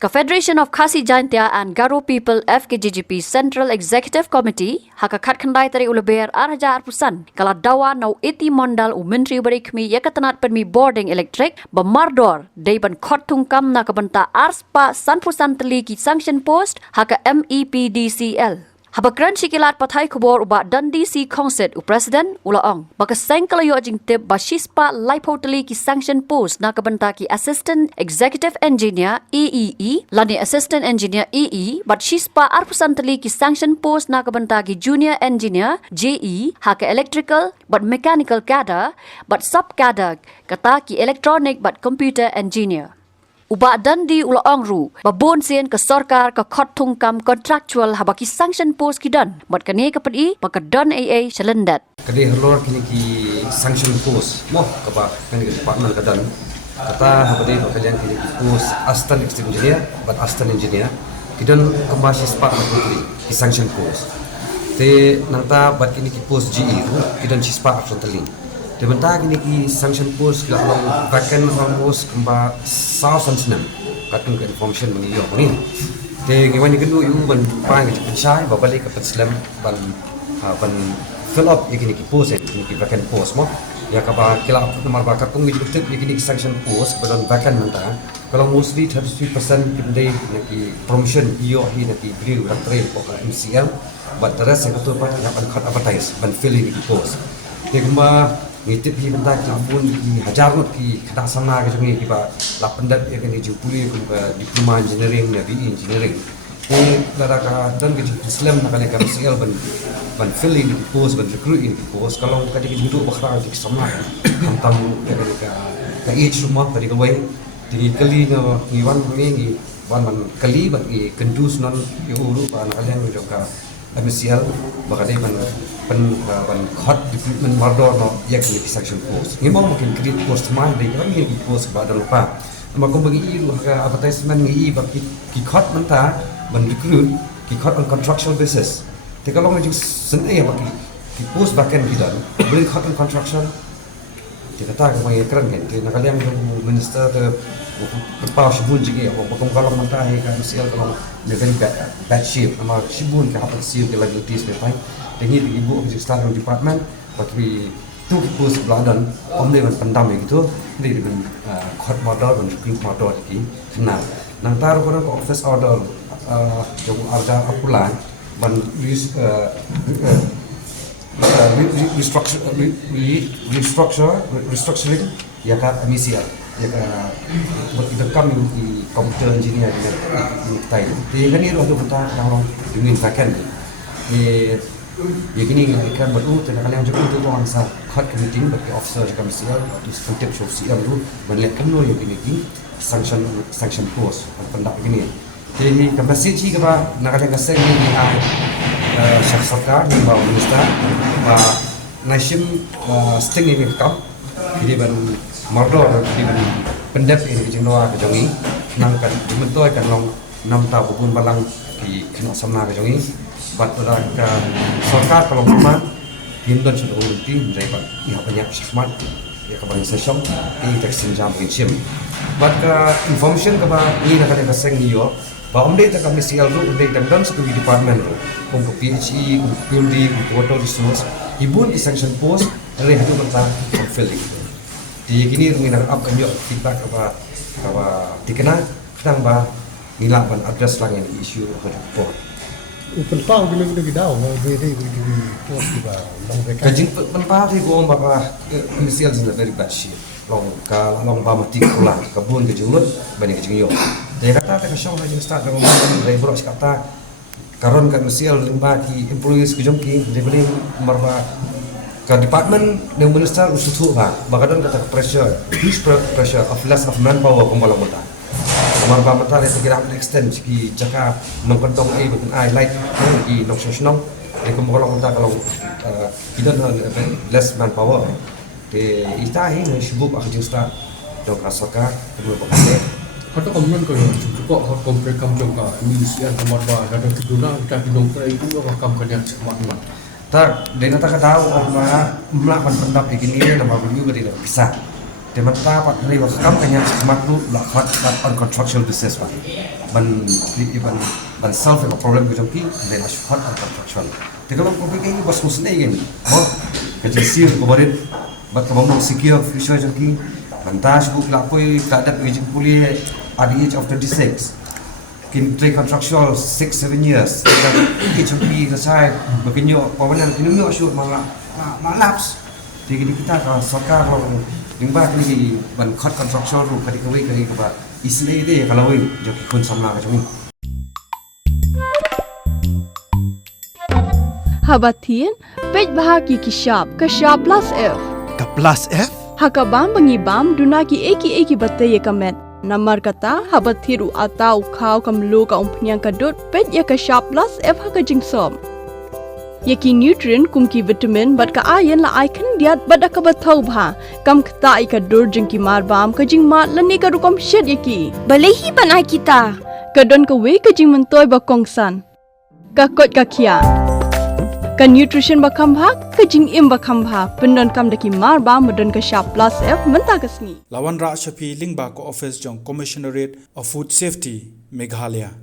Confederation of Khasi Jaintia and Garo People FKGGP Central Executive Committee hakakat khandai tari uleber arhaja arpusan kala dawa nau eti mondal u menteri berikmi yakatanat permi boarding electric bemardor deiban khot tungkam na kabanta arspa sanpusan teli ki sanction post haka MEPDCL. Habakran sikilat pathai kubor uba Dundee Sea Concert u President Ulaong. Baka sengkalayo ajing tip bashispa laipotali ki sanction post na kabanta ki Assistant Executive Engineer EEE lani Assistant Engineer EE but shispa arpusan tali ki sanction post na kabanta ki Junior Engineer JE haka Electrical but Mechanical Cadre but Sub Cadre kata ki Electronic but Computer Engineer. Uba Dundee Ulaong ru babon sien ke sarkar ke khot tungkam contractual habaki sanction post kidan mat kani kapadi maka don AA Shalendat kadi halor kini ki sanction post moh kaba kani department kadan kata habadi bakalian kini ki post assistant engineer but assistant engineer kidan kembasi sepak menteri ki sanction post te nangta bat kini ki post GE ru kidan sispa option teling de benta kini ki sanction post kila long vacant almost kemba sausan senam katun ke information mengiyo ni te ngewani kendu yu ban pang ke pencai babalik ke penslam ban fill up kini ki post kini ki vacant post mo ya kaba kila nomor ba katung ni betul kini ki sanction post badan vacant menta kalau mostly 33% kinde ki promotion iyo hi ki bri raktre ko MCL but the rest itu pat yang ban advertise ban fill ni ki post te kemba ngitip hi benda kampun ki hajar not ki kata sama ke jungi ki ba la pendat ya kan jupuli ku diploma engineering ya BE engineering ni lara ka dan ke Islam nak kali ka MCL ban filling di post ban recruit in post kalau ka dik duduk bakra ki sama hantam ya ka each rumah ka dik wai di kali no ni wan ni wan kali ban ki kendus non uru ban kalian ka MCL bakal ban khot recruitment mardor no yak ni section post ngi mo mungkin create post mai de kan ni post ba da lupa ma ko bagi iru ka advertisement ngi ba ki khot menta ban recruit ki khot on contractual basis te kalau ngi sen e ba ki post backen bidan beli khot on contractual te kata ka mai kran kan te nakaliam ko minister te pau shibun jigi ko kalau menta he ka MCL kalau ni very bad shape ama shibun ka apa sir ke lagi tis ke pai tinggi di ibu di start department tapi tu post beladan om ni man pendam gitu ni dengan khot modal dan group modal ki kena nang taruh ko office order jogo arda apulan ban restructuring ya ka MCL ya ka buat kita kami di computer engineer di tai di kan ni roh tu kita kalau dengan vacant ya gini kan baru telah kalian juga tu orang sa khot meeting bagi officer di MCL di contact social tu melihat kan lo yang ini sanction post pendak begini jadi kapasiti ke ba nak ada kasih ni syakh sarkar di bawah minister ba nasim sting ini kam jadi ban mardor jadi ban pendat ini jengdoa ke jongi nang kan dimentoy kan long 6 tahun pun balang di kena samna ke jongi bat pada ka sarkar kalau rumah hindon sudah ulti menjadi bat ia banyak syahmat ya ke bang session di texting jam pinsim bat ka information ke ba ni nak ada kaseng yo ba omde ta kami sial ru omde dan security department ru kong ke PHE kong building water resource ibun di sanction post re hadu tentang fulfilling di kini menginar up kan yo feedback apa dikenal kadang ba ngilak ban address lang yang isu report Pentau bila kita dah, very post juga. Kajing pentau di gua bapa MCL is in a very bad shape. Long ba mati pula kabun ke julut bani ke jingyo. Dia kata tak syong lagi start dengan dari bro kata karon ke MCL limba ki employees ke jongki dia beli marba ke department yang minister usutu ba bagadan kata pressure huge pressure of less of manpower kumbala muta. Marba mata dia kira extend ki jaka mengkontong ai betul ai like di nasional dia kumbala muta kalau kita less manpower de itahi ne shibuk akhir start dok asaka kedua pakai Kata komunan ko yun, cukup hot kompre kam jongka Indonesia kamar ba ada keduna kita hidung kira itu apa kam kanya semak-semak. Tak, dia kata tahu melakukan pendap begini nama beliau tidak bisa. Teman dapat dari wakam hanya maklu lakhat on construction business pak. Ban solve a problem gitu ki, dari ashfat on construction. Kalau kau pergi ini bos musnah ini, kerja sih kemarin, bat kamu secure future jadi, bantas buk lapoi keadaan kerja kuliah at the age of 26. Kin trade contractual 6-7 years. HMP selesai, berkenyo pawanan kinyo shoot malaps. Jadi kita kalau sokar kalau limbah ni ban cut contractual ru kadi kawai kadi ka isle ide kalau wei joki kun samla ka jami. Habatin pej bahagi kishab kashab plus F. Ka plus F? Hakabam bangibam dunaki eki batay kamet. Namar kata habathiru atau kau kamlu ka umpnyang kadut pej ya kashab plus F haka jingsom. Yaki nutrient kumki vitamin bat ka ayan la icon diat bat ka bathau bha kam khta ka dur jingki marbam ka jing mat lani ka rukom shed yaki balehi banai kita kadon ka we ka jing mentoy ba kongsan ka kot ka khia ka nutrition ba khambha ka jing im ba khambha pendon kam daki marbam modon ka sharp plus F menta kasni Lawan Ra Shafi Lingba ko office jong Commissionerate of Food Safety Meghalaya